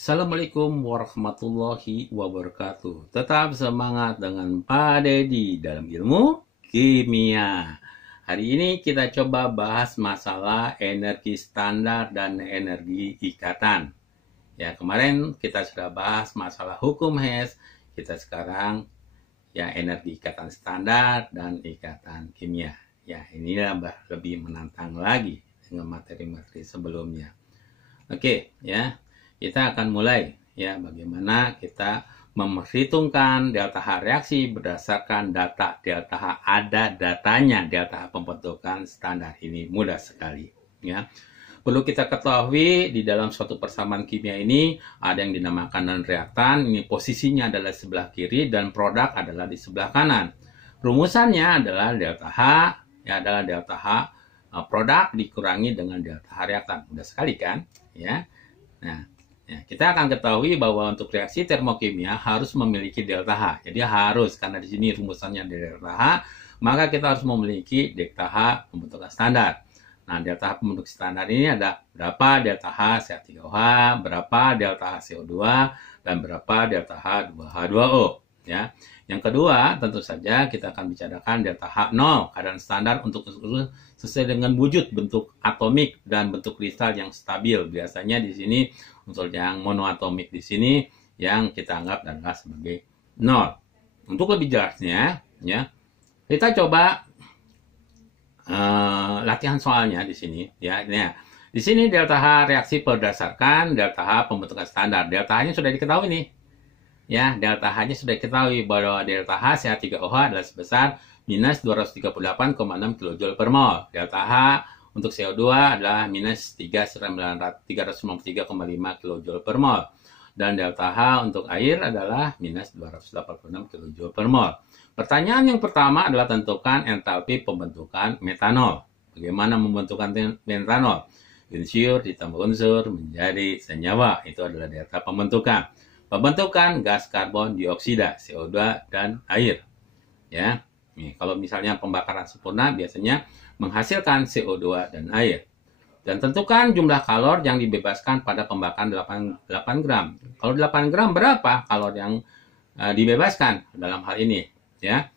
Assalamualaikum warahmatullahi wabarakatuh. Tetap semangat dengan Pak Dedi dalam ilmu kimia. Hari ini kita coba bahas masalah energi standar dan energi ikatan. Ya, kemarin kita sudah bahas masalah hukum Hess. Kita sekarang ya energi ikatan standar dan ikatan kimia. Ya, ini lebih menantang lagi dengan materi-materi sebelumnya. Oke, ya. Kita akan mulai ya bagaimana kita memperhitungkan delta H reaksi berdasarkan data delta H, ada datanya delta H pembentukan standar. Ini mudah sekali ya. Perlu kita ketahui di dalam suatu persamaan kimia ini ada yang dinamakan non reaktan, ini posisinya adalah sebelah kiri dan produk adalah di sebelah kanan. Rumusannya adalah delta H ya, adalah delta H produk dikurangi dengan delta H reaktan. Mudah sekali kan ya. Nah, ya, kita akan ketahui bahwa untuk reaksi termokimia harus memiliki delta H. Jadi harus, karena di sini rumusannya delta H, maka kita harus memiliki delta H pembentukan standar. Nah, delta H pembentuk standar ini ada berapa delta H CH3OH, berapa delta H CO2, dan berapa delta H 2H2O. Ya. Yang kedua, tentu saja kita akan bicarakan delta H0, keadaan standar untuk sesuai dengan wujud bentuk atomik dan bentuk kristal yang stabil. Biasanya di sini untuk yang monoatomik di sini yang kita anggap adalah sebagai 0. Untuk lebih jelasnya, ya kita coba latihan soalnya di sini. Ya, nah, di sini delta H reaksi berdasarkan delta H pembentukan standar. Delta H-nya sudah diketahui nih. Ya, delta H-nya sudah diketahui bahwa delta H CH3OH adalah sebesar minus 238,6 kJ per mol. Delta H untuk CO2 adalah minus 393,5 kJ per mol. Dan delta H untuk air adalah minus 286 kJ per mol. Pertanyaan yang pertama adalah tentukan entalpi pembentukan metanol. Bagaimana membentukan metanol? Unsur ditambah unsur menjadi senyawa. Itu adalah delta pembentukan. Pembentukan gas karbon dioksida, CO2 dan air. Ya. Nih, kalau misalnya pembakaran sempurna biasanya menghasilkan CO2 dan air. Dan tentukan jumlah kalor yang dibebaskan pada pembakaran 8 gram. Kalau 8 gram berapa kalor yang dibebaskan dalam hal ini, ya?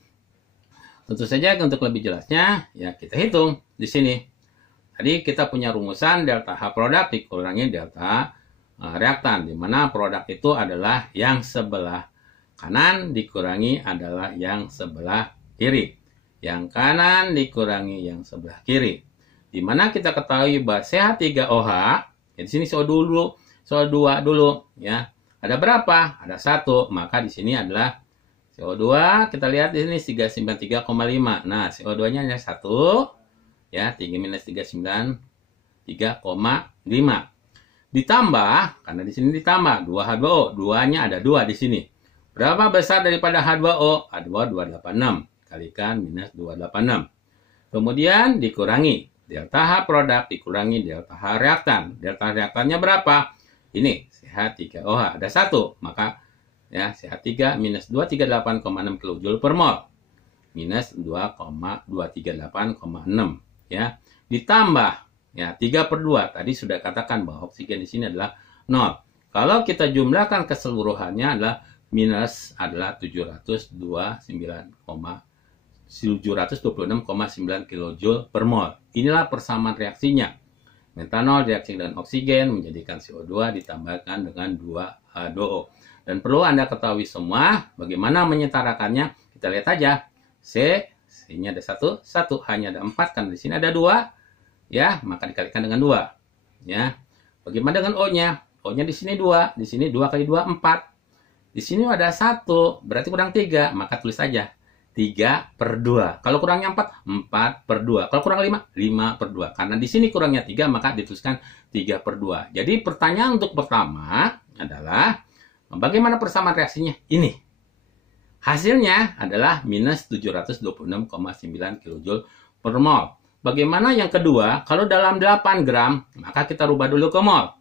Tentu saja untuk lebih jelasnya ya kita hitung di sini. Tadi kita punya rumusan delta H produk dikurangi delta reaktan, di mana produk itu adalah yang sebelah kanan dikurangi adalah yang sebelah kiri. Yang kanan dikurangi yang sebelah kiri. Di mana kita ketahui bahwa CH3OH, ya di sini CO2 dulu ya. Ada berapa? Ada 1, maka di sini adalah CO2, kita lihat di sini 393,5. Nah, CO2-nya hanya 1 ya, 3 minus 393,5. Ditambah, karena di sini ditambah 2H2O, 2-nya ada 2 di sini. Berapa besar daripada H2O? H2O 286 kalikan minus 286. Kemudian dikurangi delta H produk dikurangi delta H reaktan. Delta reaktannya berapa? Ini CH3OH ada 1, maka ya CH3 minus 238,6 kJ per mol. Minus 2,238,6 ya. Ditambah ya, 3/2. Tadi sudah katakan bahwa oksigen di sini adalah 0. Kalau kita jumlahkan keseluruhannya adalah minus adalah 726,9 kJ per mol. Inilah persamaan reaksinya. Metanol reaksi dengan oksigen menjadikan CO2 ditambahkan dengan 2H2O. Dan perlu Anda ketahui semua bagaimana menyetarakannya. Kita lihat aja. C-nya ada 1, H-nya ada 4, kan di sini ada 2. Ya, maka dikalikan dengan 2. Ya. Bagaimana dengan O-nya? O-nya di sini 2, di sini 2 kali 2 4. Di sini ada 1, berarti kurang 3, maka tulis saja 3/2. Kalau kurangnya 4, 4/2. Kalau kurang 5, 5/2. Karena di sini kurangnya 3, maka dituliskan 3/2. Jadi pertanyaan untuk pertama adalah bagaimana persamaan reaksinya? Ini. Hasilnya adalah minus 726,9 kJ per mol. Bagaimana yang kedua? Kalau dalam 8 gram, maka kita rubah dulu ke mol.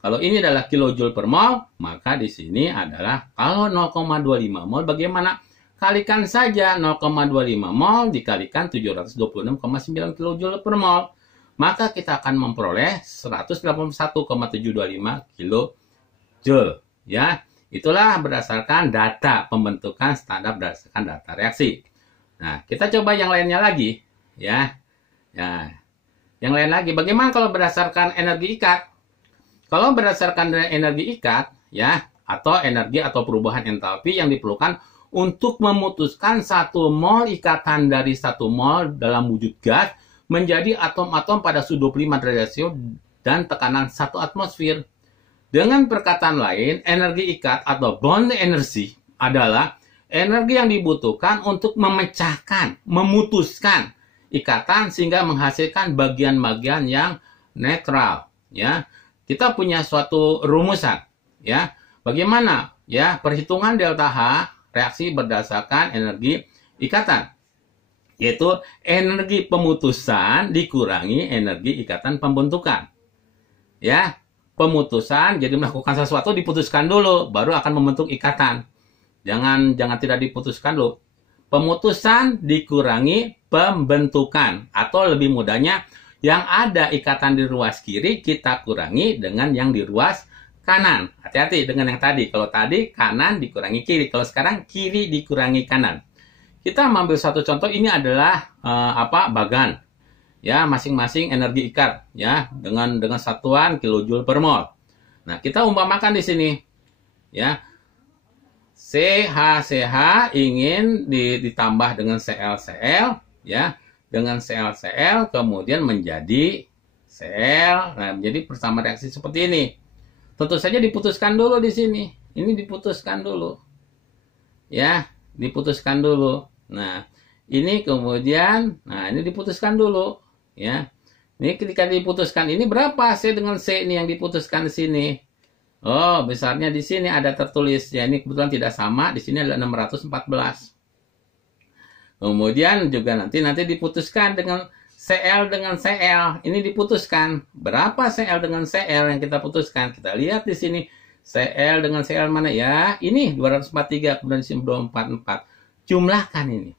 Kalau ini adalah kilojoule per mol, maka di sini adalah kalau 0,25 mol bagaimana? Kalikan saja 0,25 mol dikalikan 726,9 kJ per mol. Maka kita akan memperoleh 181,725 kilo Joule. Ya, itulah berdasarkan data pembentukan standar berdasarkan data reaksi. Nah, kita coba yang lainnya lagi, ya. Ya, yang lain lagi. Bagaimana kalau berdasarkan energi ikat? Kalau berdasarkan energi ikat, ya, atau energi atau perubahan entalpi yang diperlukan untuk memutuskan 1 mol ikatan dari 1 mol dalam wujud gas menjadi atom-atom pada suhu 25 derajat Celcius dan tekanan 1 atmosfer. Dengan perkataan lain, energi ikat atau bond energy adalah energi yang dibutuhkan untuk memecahkan, memutuskan ikatan sehingga menghasilkan bagian-bagian yang netral. Ya, kita punya suatu rumusan. Ya, bagaimana? Ya, perhitungan delta H reaksi berdasarkan energi ikatan, yaitu energi pemutusan dikurangi energi ikatan pembentukan. Ya, pemutusan jadi melakukan sesuatu diputuskan dulu, baru akan membentuk ikatan. Jangan tidak diputuskan dulu. Pemutusan dikurangi pembentukan, atau lebih mudahnya yang ada ikatan di ruas kiri kita kurangi dengan yang di ruas kanan. Hati-hati dengan yang tadi. Kalau tadi kanan dikurangi kiri, kalau sekarang kiri dikurangi kanan. Kita mengambil satu contoh, ini adalah bagan. Ya, masing-masing energi ikat ya dengan satuan kilojoule per mol. Nah, kita umpamakan di sini ya. CH ingin ditambah dengan Cl ya, dengan Cl kemudian menjadi Cl. Nah, menjadi bersama reaksi seperti ini. Tentu saja diputuskan dulu di sini. Ini diputuskan dulu. Ya, diputuskan dulu. Nah, ini kemudian ini diputuskan dulu ya. Ini ketika diputuskan ini berapa C dengan C ini yang diputuskan di sini? Oh, besarnya di sini ada tertulis. Ya, ini kebetulan tidak sama. Di sini adalah 614. Kemudian juga nanti diputuskan dengan Cl dengan Cl. Ini diputuskan. Berapa Cl dengan Cl yang kita putuskan? Kita lihat di sini. Cl dengan Cl mana ya? Ini 243. Kemudian di sini 244. Jumlahkan ini.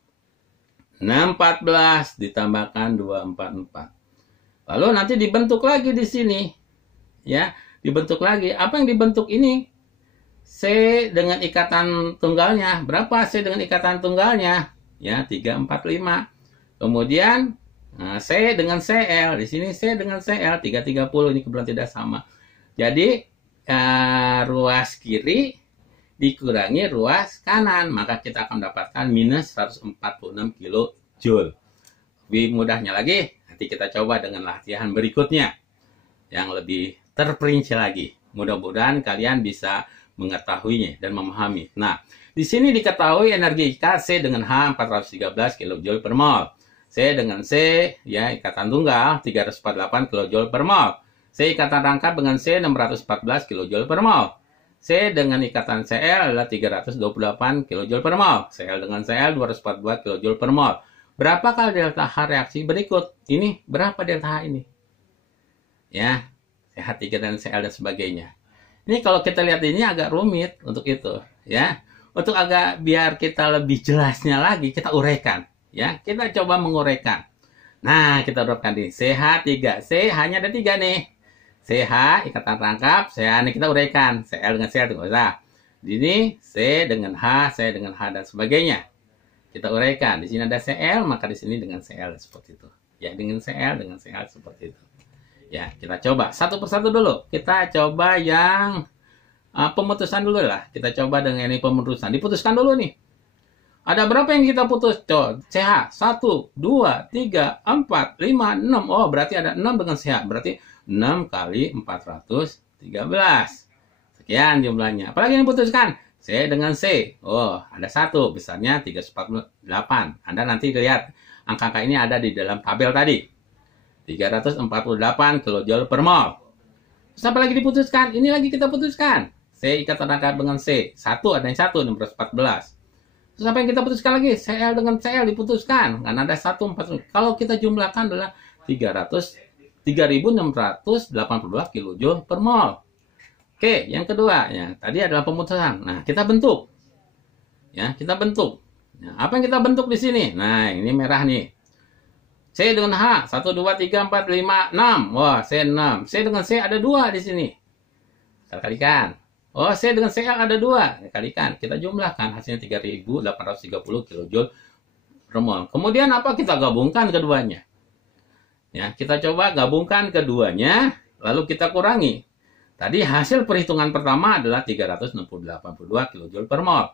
614 ditambahkan 244. Lalu nanti dibentuk lagi di sini. Ya. Dibentuk lagi. Apa yang dibentuk ini? C dengan ikatan tunggalnya. Berapa C dengan ikatan tunggalnya? Ya, 345. Kemudian C dengan Cl. Di sini C dengan Cl 330. Ini kebetulan tidak sama. Jadi ruas kiri dikurangi ruas kanan, maka kita akan mendapatkan minus 146 kilojoule. Lebih mudahnya lagi, nanti kita coba dengan latihan berikutnya yang lebih terperinci lagi. Mudah-mudahan kalian bisa mengetahuinya dan memahami. Nah, di sini diketahui energi ikat C dengan H 413 kJ per mol. C dengan C, ya ikatan tunggal 348 kJ per mol. C ikatan rangkap dengan C 614 kJ per mol. C dengan ikatan Cl adalah 328 kJ per mol. Cl dengan Cl 242 kJ per mol. Berapa kali delta H reaksi berikut? Ini berapa delta H ini? Ya, CH3 dan Cl dan sebagainya. Ini kalau kita lihat ini agak rumit untuk itu, ya. Untuk agak biar kita lebih jelasnya lagi, kita uraikan, ya. Kita coba menguraikan. Nah, kita uraikan di CH3. C hanya ada 3 nih. CH ikatan rangkap, CH ini kita uraikan. Cl dengan Cl itu usah. Ini C dengan H, C dengan H dan sebagainya. Kita uraikan. Di sini ada Cl, maka di sini dengan Cl seperti itu. Ya, dengan Cl seperti itu. Ya, kita coba satu persatu dulu. Kita coba yang pemutusan dulu lah. Kita coba dengan ini pemutusan. Diputuskan dulu nih. Ada berapa yang kita putus? Coba CH 1, 2, 3, 4, 5, 6. Oh, berarti ada 6 dengan CH. Berarti 6 kali 413. Sekian jumlahnya. Apalagi yang diputuskan? C dengan C. Oh, ada 1. Besarnya 348. Anda nanti lihat. Angka-angka ini ada di dalam tabel tadi. 348 kJ per mol. Terus apa lagi diputuskan? Ini lagi kita putuskan. C ikatan rangkap dengan C. 1 ada yang 1, 614. Terus apa yang kita putuskan lagi? Cl dengan Cl diputuskan. Karena ada 1, 4. Kalau kita jumlahkan adalah 3.682 kJ per mol. Oke, yang kedua. Ya, tadi adalah pemutusan. Nah, kita bentuk. Ya, kita bentuk. Nah, apa yang kita bentuk di sini? Nah, ini merah nih. C dengan H, 1, 2, 3, 4, 5, 6. Wah, C 6. C dengan C ada 2 di sini. Kita kalikan. Oh, C dengan Ca ada 2. Kalikan, kita jumlahkan hasilnya 3.830 kilojoule per mol. Kemudian apa? Kita gabungkan keduanya. Ya, kita coba gabungkan keduanya, lalu kita kurangi. Tadi hasil perhitungan pertama adalah 382 kilojoule per mol.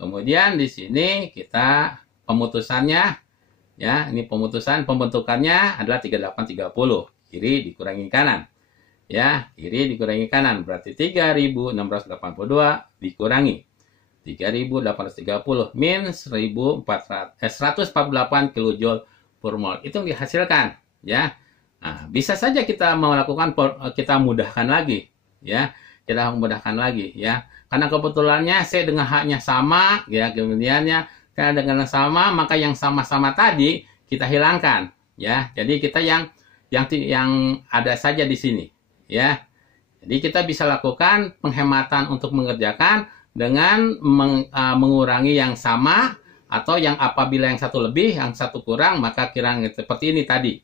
Kemudian di sini kita pemutusannya, ya, ini pemutusan pembentukannya adalah 3830. Kiri dikurangi kanan. Ya, kiri dikurangi kanan berarti 3.682 dikurangi 3.830 min 148 kilojoule per mol. Itu yang dihasilkan, ya. Nah, bisa saja kita melakukan, kita mudahkan lagi, ya. Kita mudahkan lagi, ya. Karena kebetulannya C dengan H-nya sama, ya. Kemudiannya karena dengan sama, maka yang sama-sama tadi kita hilangkan, ya. Jadi kita yang ada saja di sini, ya. Jadi kita bisa lakukan penghematan untuk mengerjakan dengan mengurangi yang sama, atau yang apabila yang satu lebih, yang satu kurang, maka kira seperti ini tadi.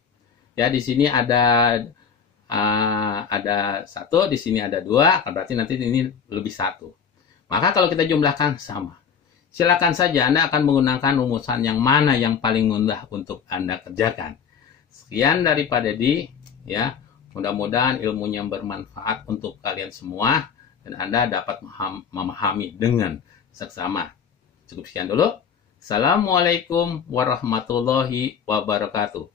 Ya, di sini ada 1, di sini ada 2, berarti nanti ini lebih 1. Maka kalau kita jumlahkan sama. Silakan saja Anda akan menggunakan rumusan yang mana yang paling mudah untuk Anda kerjakan. Sekian dari Pak Dedi, ya. Mudah-mudahan ilmunya bermanfaat untuk kalian semua dan Anda dapat memahami dengan seksama. Cukup sekian dulu. Assalamualaikum warahmatullahi wabarakatuh.